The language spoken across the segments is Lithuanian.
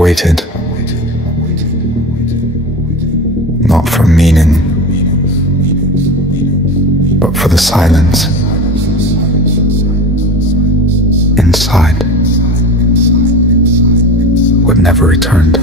waited, not for meaning, but for the silence inside, what never returned.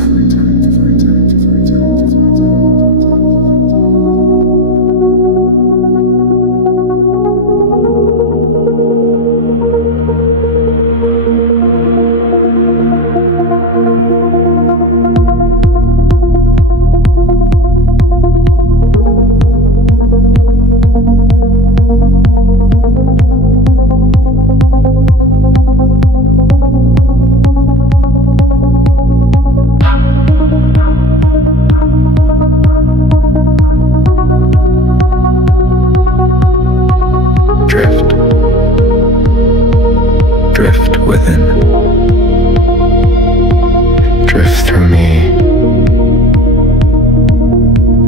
Drift within. Drift through me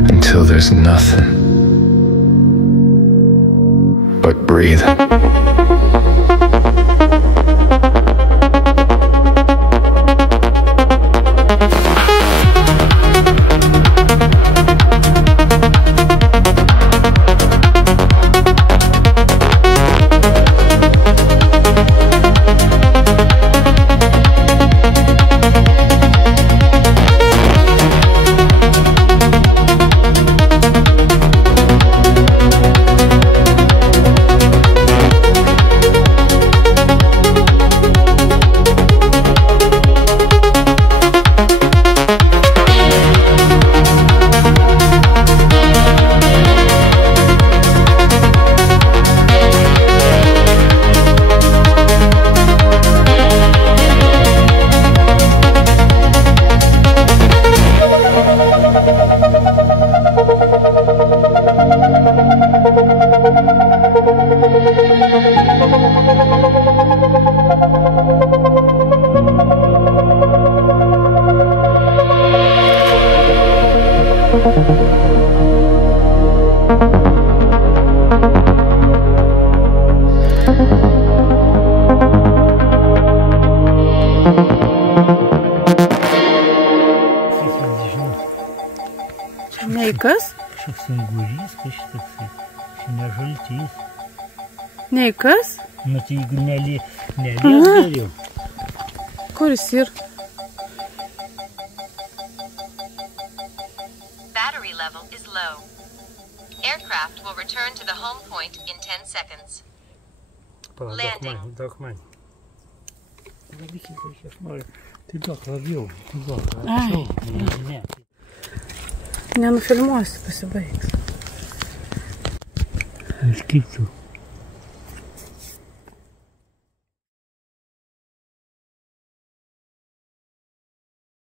until there's nothing but breathe. Kas? Kažkoks angurys, kažkoks, ne žaltys. Nei kas? Nu, tai jeigu nelies geriau. Kur jis ir? Battery level is low. Aircraft will return to the home point in 10 seconds. Landing. Daug man. Tai daug labiau. Ne. Nenufilmuosiu, pasibaigs. Aš kaip tu?